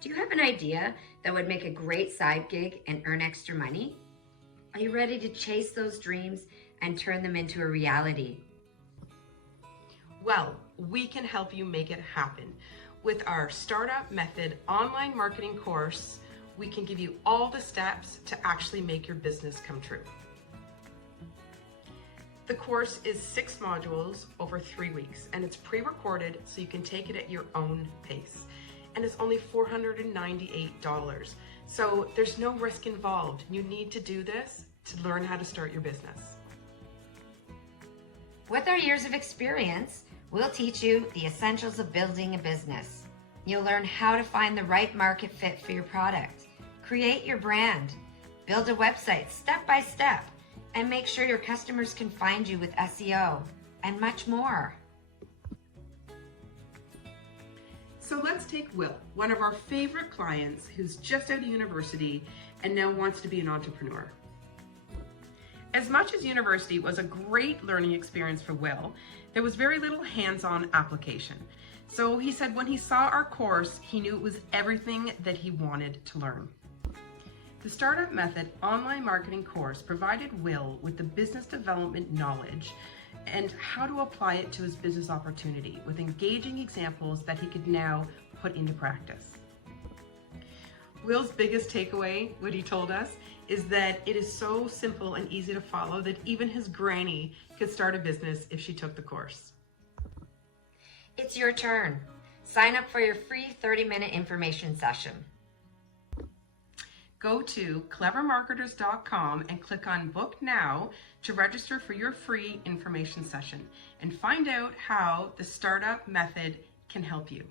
Do you have an idea that would make a great side gig and earn extra money? Are you ready to chase those dreams and turn them into a reality? Well, we can help you make it happen. With our Startup Method online marketing course, we can give you all the steps to actually make your business come true. The course is 6 modules over 3 weeks, and it's pre-recorded so you can take it at your own pace. And it's only $498. So there's no risk involved. You need to do this to learn how to start your business. With our years of experience, we'll teach you the essentials of building a business. You'll learn how to find the right market fit for your product, create your brand, build a website step by step, and make sure your customers can find you with SEO, and much more. So let's take Will, one of our favorite clients who's just out of university and now wants to be an entrepreneur. As much as university was a great learning experience for Will, there was very little hands-on application. So he said when he saw our course, he knew it was everything that he wanted to learn. The Startup Method online marketing course provided Will with the business development knowledge and how to apply it to his business opportunity with engaging examples that he could now put into practice. Will's biggest takeaway, what he told us, is that it is so simple and easy to follow that even his granny could start a business if she took the course. It's your turn. Sign up for your free 30-minute information session. Go to clevermarketers.com and click on Book Now to register for your free information session and find out how the Startup Method can help you.